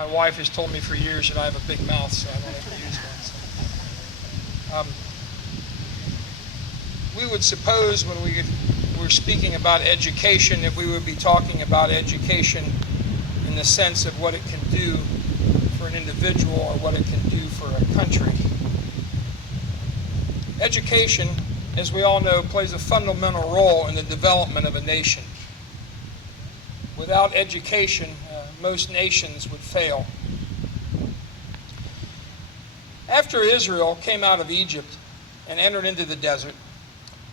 My wife has told me for years that I have a big mouth, so I don't have to use one. So. We would suppose when we were speaking about education that we would be talking about education in the sense of what it can do for an individual or what it can do for a country. Education, as we all know, plays a fundamental role in the development of a nation. Without education, most nations would fail. After Israel came out of Egypt and entered into the desert,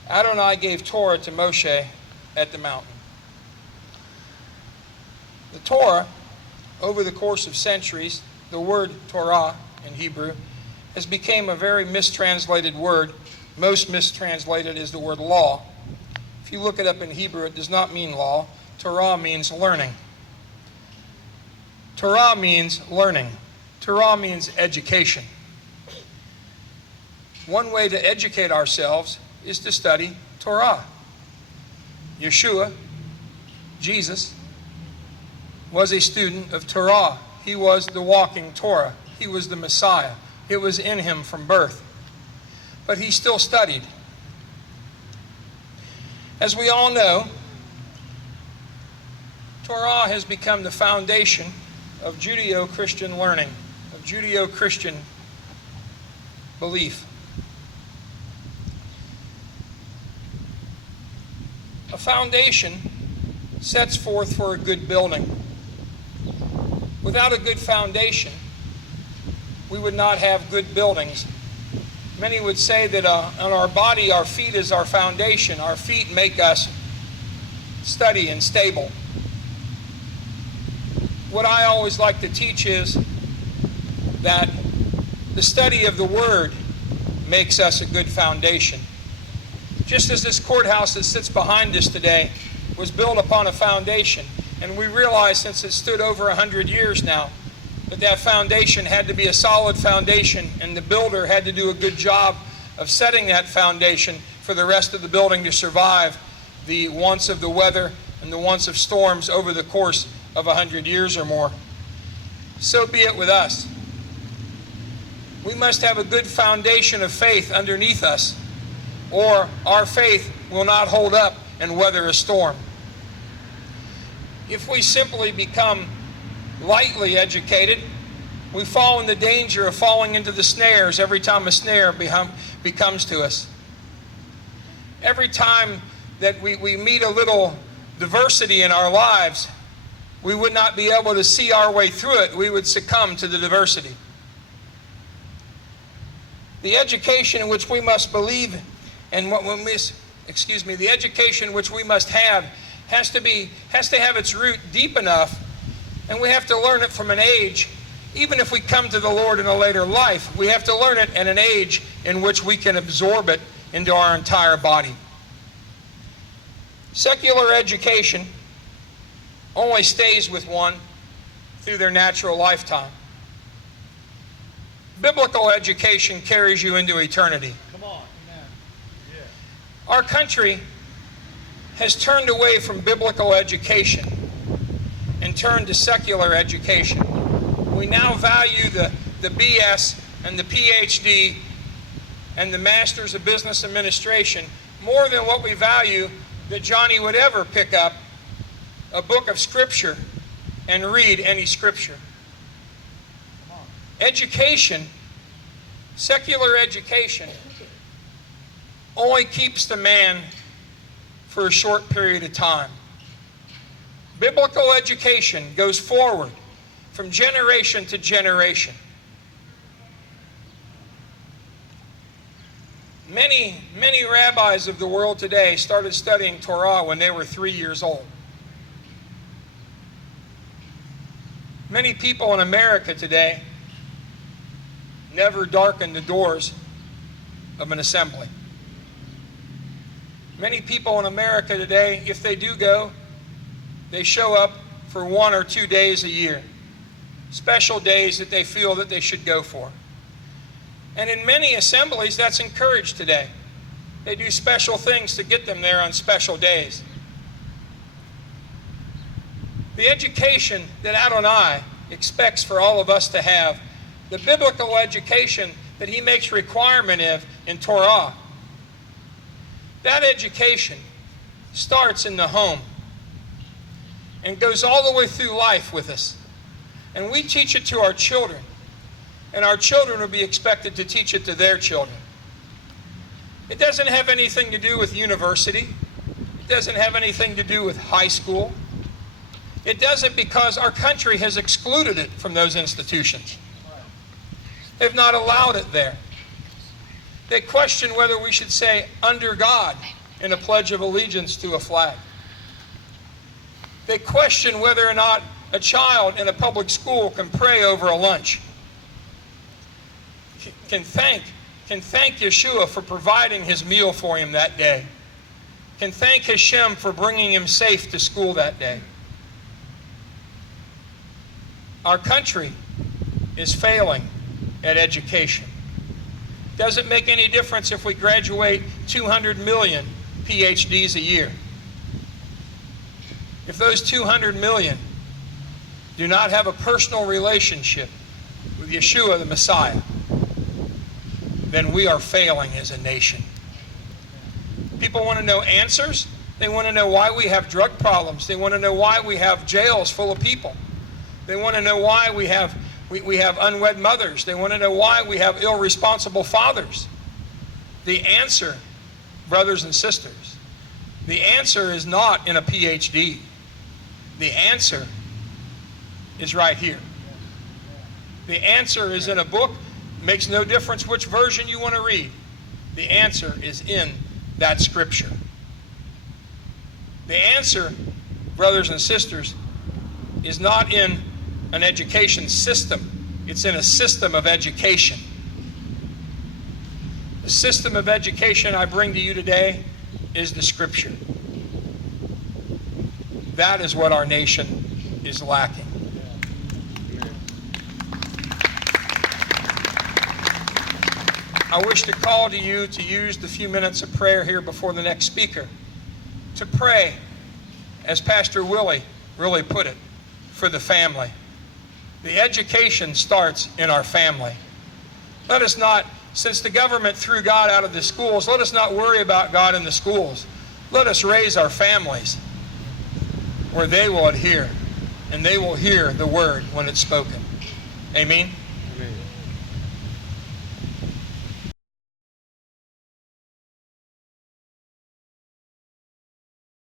Adonai gave Torah to Moshe at the mountain. The Torah, over the course of centuries, the word Torah in Hebrew, has become a very mistranslated word. Most mistranslated is the word law. If you look it up in Hebrew, it does not mean law. Torah means learning. Torah means learning. Torah means education. One way to educate ourselves is to study Torah. Yeshua, Jesus, was a student of Torah. He was the walking Torah. He was the Messiah. It was in him from birth. But he still studied. As we all know, Torah has become the foundation of Judeo-Christian learning, of Judeo-Christian belief. A foundation sets forth for a good building. Without a good foundation, we would not have good buildings. Many would say that on our body, our feet is our foundation. Our feet make us steady and stable. What I always like to teach is that the study of the Word makes us a good foundation. Just as this courthouse that sits behind us today was built upon a foundation, and we realize since it stood over 100 years now, that foundation had to be a solid foundation, and the builder had to do a good job of setting that foundation for the rest of the building to survive the wants of the weather and the wants of storms over the course of 100 years or more. So be it with us. We must have a good foundation of faith underneath us, or our faith will not hold up and weather a storm. If we simply become lightly educated, we fall in the danger of falling into the snares every time a snare becomes to us. Every time that we meet a little diversity in our lives, we would not be able to see our way through it. We would succumb to the diversity. The education which we must believe and the education which we must have has to have its root deep enough, and we have to learn it from an age. Even if we come to the Lord in a later life, we have to learn it at an age in which we can absorb it into our entire body. Secular education only stays with one through their natural lifetime. Biblical education carries you into eternity. Come on. Amen. Yeah. Our country has turned away from biblical education and turned to secular education. We now value the BS and the PhD and the Masters of Business Administration more than what we value that Johnny would ever pick up a book of Scripture and read any Scripture. Education, secular education, only keeps the man for a short period of time. Biblical education goes forward from generation to generation. Many rabbis of the world today started studying Torah when they were 3 years old. Many people in America today never darken the doors of an assembly. Many people in America today, if they do go, they show up for 1 or 2 days a year. Special days that they feel that they should go for. And in many assemblies, that's encouraged today. They do special things to get them there on special days. The education that Adonai expects for all of us to have, the biblical education that he makes requirement of in Torah. That education starts in the home and goes all the way through life with us. And we teach it to our children, and our children will be expected to teach it to their children. It doesn't have anything to do with university. It doesn't have anything to do with high school. It doesn't, because our country has excluded it from those institutions. They've not allowed it there. They question whether we should say "under God" in a pledge of allegiance to a flag. They question whether or not a child in a public school can pray over a lunch. Can thank Yeshua for providing his meal for him that day. Can thank Hashem for bringing him safe to school that day. Our country is failing at education. Doesn't make any difference if we graduate 200 million PhDs a year. If those 200 million do not have a personal relationship with Yeshua the Messiah, then we are failing as a nation. People want to know answers. They want to know why we have drug problems. They want to know why we have jails full of people. They want to know why we have unwed mothers. They want to know why we have irresponsible fathers. The answer, brothers and sisters, the answer is not in a PhD. The answer is right here. The answer is in a book. It makes no difference which version you want to read. The answer is in that scripture. The answer, brothers and sisters, is not in an education system. It's in a system of education. The system of education I bring to you today is the scripture. That is what our nation is lacking. I wish to call to you to use the few minutes of prayer here before the next speaker to pray, as Pastor Willie really put it, for the family. The education starts in our family. Let us not, since the government threw God out of the schools, let us not worry about God in the schools. Let us raise our families where they will adhere and they will hear the word when it's spoken. Amen.